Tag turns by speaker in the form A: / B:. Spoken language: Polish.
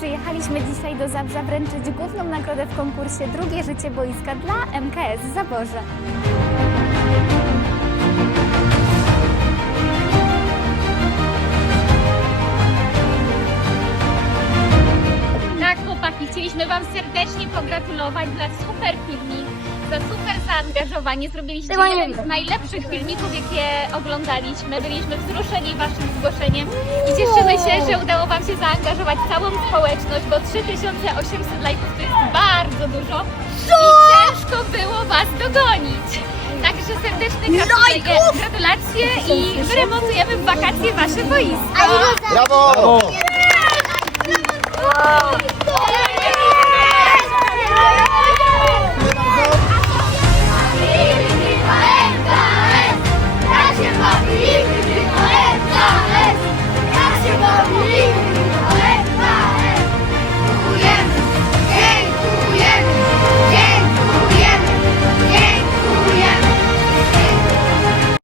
A: Przyjechaliśmy dzisiaj do Zabrza wręczyć główną nagrodę w konkursie Drugie Życie Boiska dla MKS Zaborze.
B: Tak, chłopaki, chcieliśmy Wam serdecznie pogratulować za super filmik, za super zaangażowanie. Zrobiliście jeden z najlepszych filmików, jakie oglądaliśmy. Byliśmy wzruszeni Waszym zgłoszeniem i cieszymy się, że udało Wam się zaangażować całą społeczność, bo 3800 lajków to jest bardzo dużo i ciężko było Was dogonić. Także serdecznie gratuluję, gratulacje i wyremotujemy w wakacje Wasze boisko.
C: Brawo!